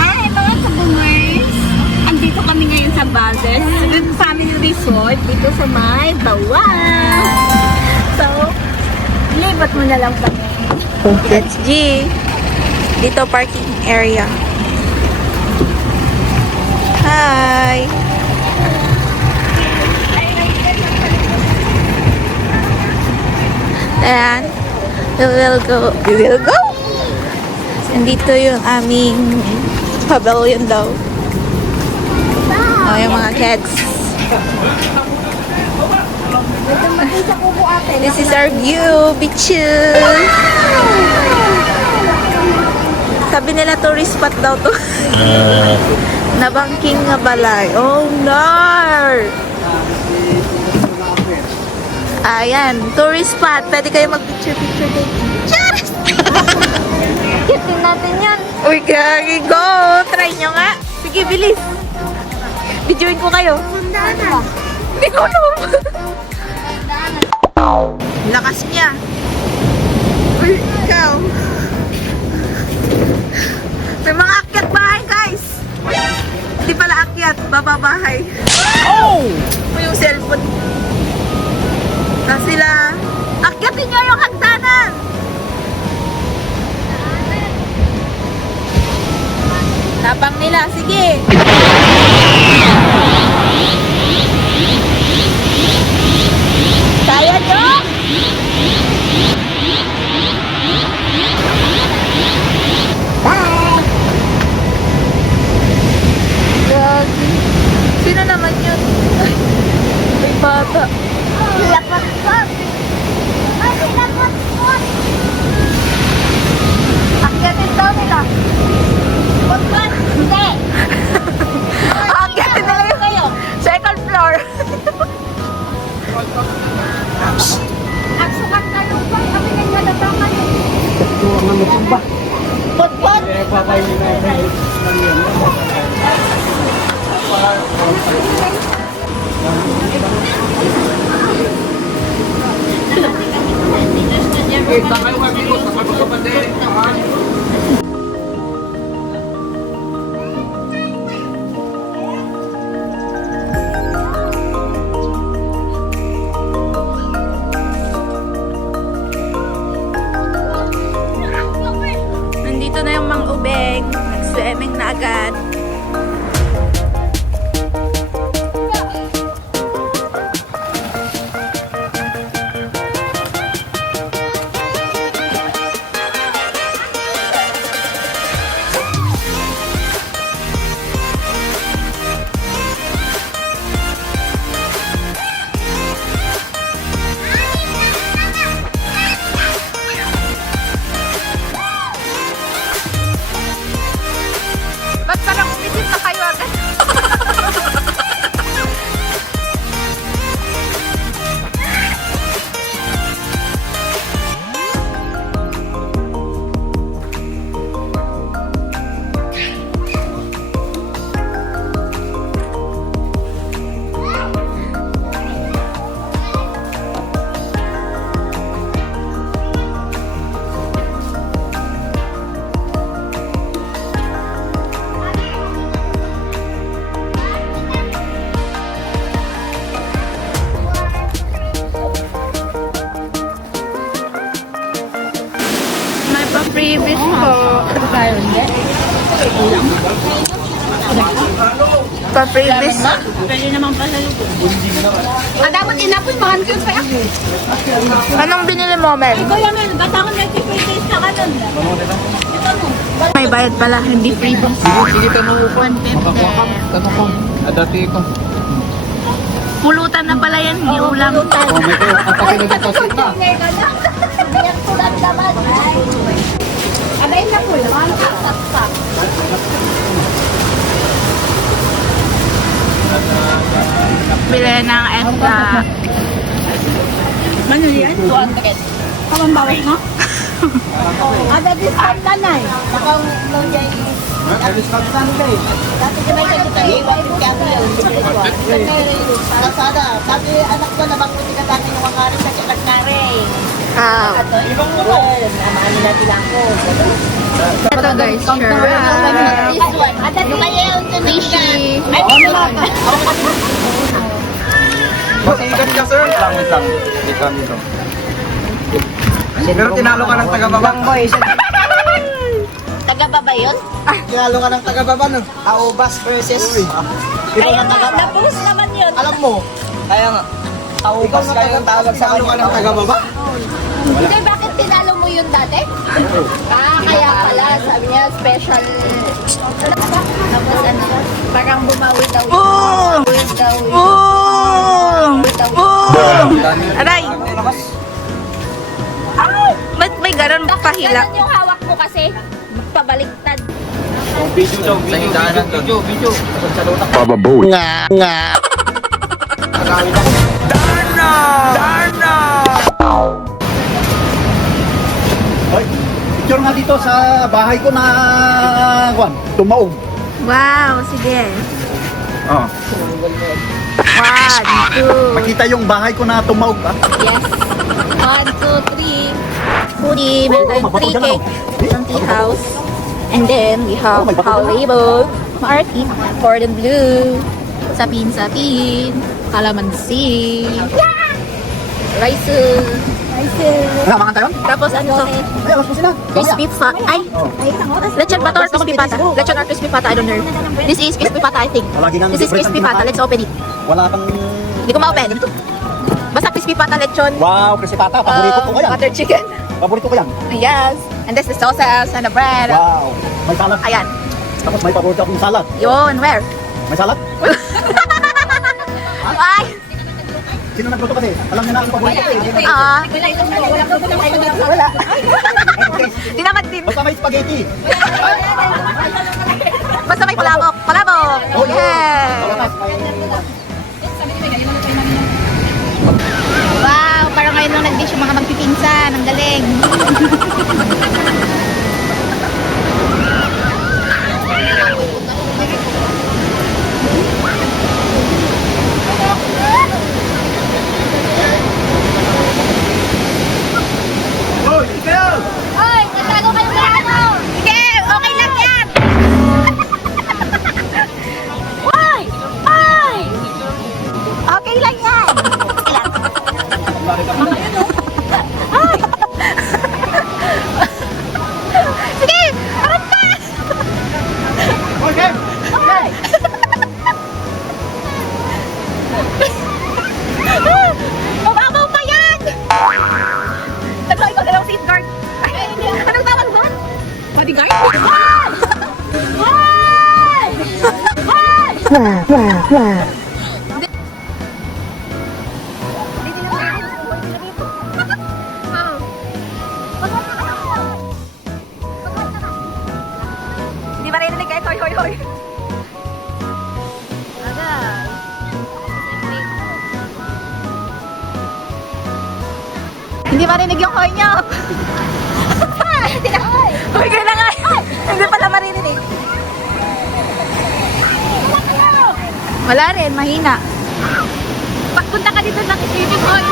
Hi mga ka-boomers! Andito kami ngayon sa Valdez Family Resort dito sa may Bawang. So, libat mo na lang kami. That's G. Dito parking area. Hi! And we will go. Nandito yung aming pavilion daw. Oh, yung mga kids. This is our view, beaches. Sabi nila tourist spot daw to. Nabangking nga balay. Oh no! Ayan, tourist spot. Pwede kayo mag-picture-picture dito. Cheers! Kitin natin yan. Uy, kaya go! Try nyo nga. Sige, bilis. Videoin ko kayo. Sandaan. Hindi ko alam. Lakas niya. Uy, ikaw. May mga akyat bahay, guys. Hindi pala akyat, bababahay. Oh! Yung cellphone. Kasi sila, akyatin nyo yung hagdanan. Tapang nila, sige. Kaya nyo? Bye! Gagi. Sino naman yun? Ay, may bata. Lapat-pat. Ay, lapat-pat. Akyatin daw nila. Wag-wag. Hindi. Akyatin nila yung kayo. Second floor. Ang sukat na lupa. Kami nagdadatangan eh. Ito ang ano po ba? Pot-pot. Eh, babay nila yung Nandito na yung mga ubeng. Nag-swimming na agad. Ba't parang umitim na kayo agad? May pa-previous po. Pa-previous. Pwede naman pala lupo. Dapat inapuntahan ko pa. Anong binili mo, Mel? Kuya Mel, ba't ako nag-free na ka nun? Ito mo. May bayad pala, hindi free ba? Sige, tanong ko. Makakuha ka. Tanong ko. Adati ko. Pulutan na pala yan, hindi ulam. Oh, may kayo. Kapag nagtatasik na. Ngayon ka lang. Yan tulad naman. Bibili ng extra. Ano yan? 200. Kaman bawas na? Ada discount na na eh. Dati di ba ito tayo? Kalsada. Dati anak ko nabanguti ka dati yung mga sa kikakare. Ibang mo. Amaano natin ako. Ito guys, sure. This one. Yung kaya yung Fishy. Masikat ka, sir. Wait lang. Dito. Pero tinalo ka ng taga-baba. taga-baba yun? Tinalo ka ng taga-baba, no? Aubas versus... Kaya nga, na-post naman yun. Alam mo, kaya nga. Aubas kaya ang tawag sa kanya. Tinalo ka ng taga-baba? Hindi, bakit tinalo mo yun dati? Kaya pala, sabi niya, special. Tapos ano, parang bumawi daw. Bumawi daw. Bumawi daw. Aray! Ba't may ganon pahila? Ganun yung hawak mo kasi, pabaliktad. Video. Bababoy. Hoy, picture nga dito sa bahay ko na tumaog. Wow, sige. Oh. 1, 2, Makita yung bahay ko na tumaog. yes. 1, 2, 3. Foodie, meron tayong 3 cake ng tea house. And then we have Halibo, Martin, Cordon Bleu, Sapin, Calamansi, rice, Namakan tayo? tapos ano to? Ay, alas mo sila. Crispy pata. Ay! Lechon ba to or crispy pata? Lechon or crispy pata, I don't know. This is crispy pata, I think. This is crispy pata. Let's open it. Wala kang... Hindi ko ma-open. Basta crispy pata lechon. Wow, crispy pata. Paborito ko yan. Butter chicken. Paborito ko yan. Yes. And this is sauces and the bread. Wow. May salad. Ayan. Tapos may paborito akong salad. Yun, where? May salad? Ay! Sino nagluto kasi? Alam niyo na ang paborito ko. Ah. Wala. Di naman din. Basta may spaghetti. Basta may palabok. Palabok. Oh, yun. Yeah. Wow, parang ngayon lang nag-dish yung mga magpipinsan. Ang galing. Hoy, ikaw! Hoy, natago kayo sa ano? Sige, okay lang yan. Hoy! Hoy! Okay lang yan. Sige, harap pa. Okay! Mababaw pa yan. Naglaw ko dalawang seatguard. Anong tawag doon? Bodyguard? Hindi ba narinig kahit hoy, hoy, hoy? Hindi marinig yung hoy niyo. Hoy, ka na nga. Hindi pala maririnig. Wala rin, mahina. Pagpunta ka dito ng swimming hoy.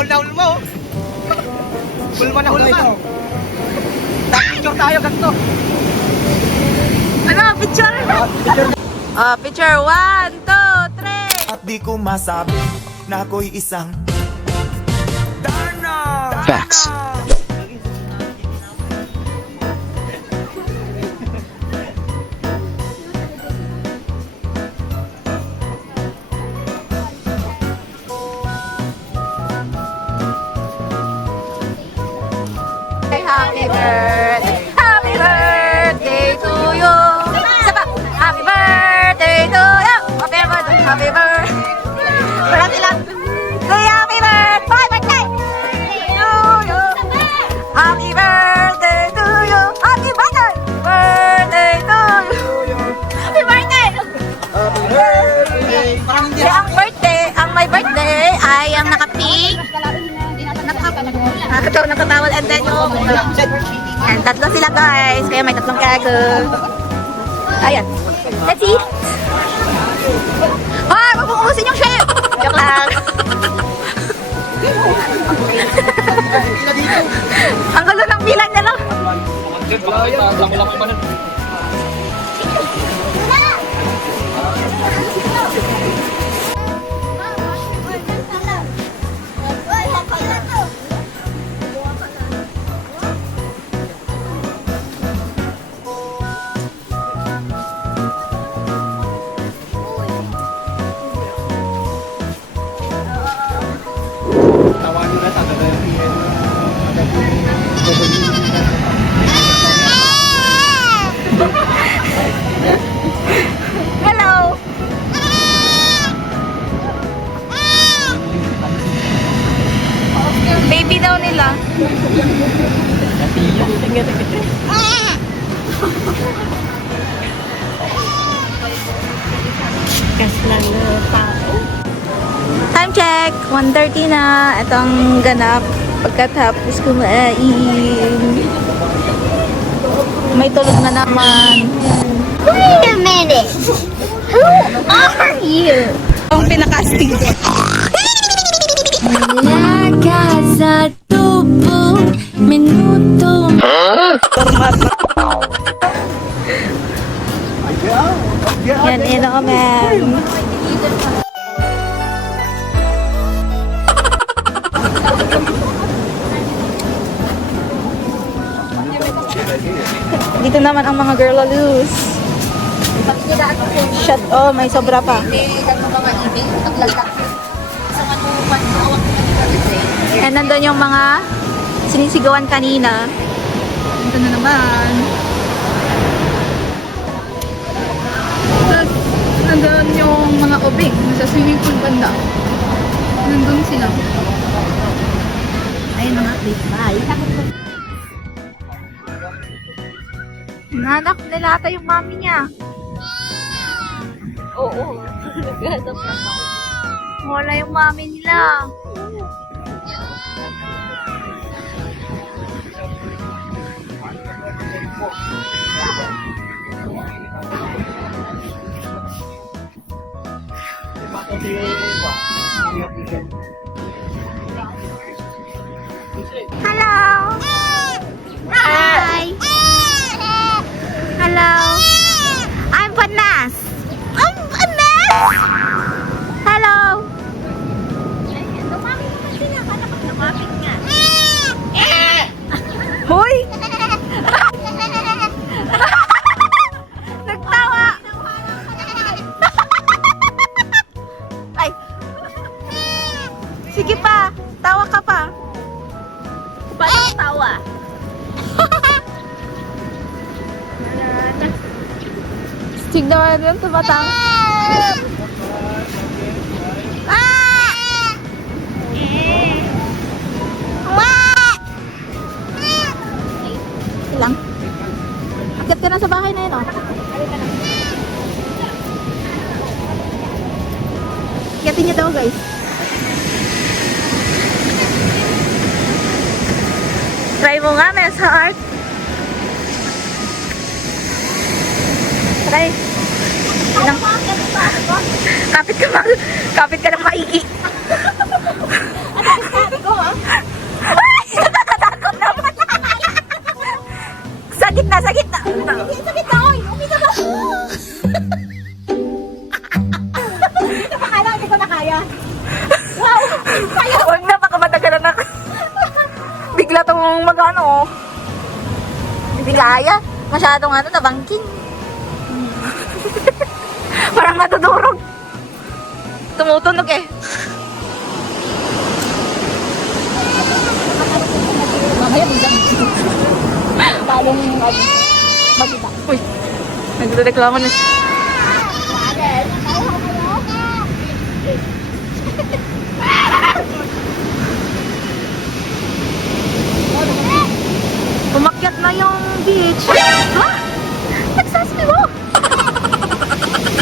Hul na hul mo. Hulman na hulman. Picture tayo, ganito. Ano, picture? Picture 1, 2, 3. At di ko masabi na ako'y isang Darna! Facts. Happy birthday to you. Isa pa. Happy birthday to you. Happy birthday. Happy birthday. Wala sila. Happy birthday. To you. Happy birthday to you. Happy birthday. Birthday to you. Happy birthday. Kaya ang birthday, ang may birthday ay ang naka-pink. Nakatawal and then yung and tatlo sila guys, kaya may tatlong kago. Ayan, let's eat. Ah, wag mong ubusin yung chef. Joke lang. Ang gulo ng bilang nila. Hello. Baby daw nila. Time check, 1:30 na. Ito ang ganap pagkatapos kumain. May tulog na naman. Wait a minute. Who are you? Ang pinakasting. La casa tubo minuto. Yan, ino man. Dito naman ang mga girlalus. Shut, oh, may sobra pa. And nandun yung mga sinisigawan kanina. Ito na naman. Tapos, nandun yung mga obig sa swimming pool banda. Nandun sila. Ayun mga update. Bye. Nanak nila ata yung mami niya. Oo. Wala yung mami nila. Hello. Hi. Hello. I'm Panas. I'm Panas. Hello. Lumapit naman sila. Kala ko lumapit nga. Hoy! Nagtawa. Ay. Sige pa. Tawa ka pa. Paano tawa? Tignan mo yung tumatang. Lang. Akyat ka na sa bahay na yun, oh. Akyatin niyo daw, guys. Try mo nga, Miss Heart. Try. Ilang. Kapit ka ng maigi. Huwag na, baka matagalan ako. Bigla tong mag-ano. Hindi kaya. Masyadong ano, nabangking. Parang natudurog. Tumutunog eh. Uy, nagreklamo na siya. Umakyat na yung beach. Ha? Nagsasali mo?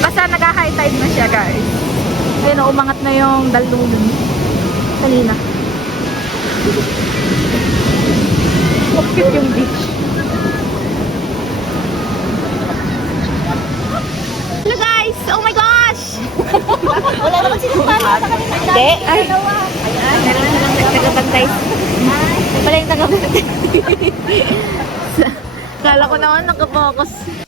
Basta nag-high tide na siya, guys. Ayun, umangat na yung dalunan. Kanina. Cute yung beach. Hello guys! Oh my gosh! Wala naman sinasali sa kanila. Hindi. Ay. Ayan, meron na lang tagabantay. Pala yung tagabantay. Kala ko naman nakapokus.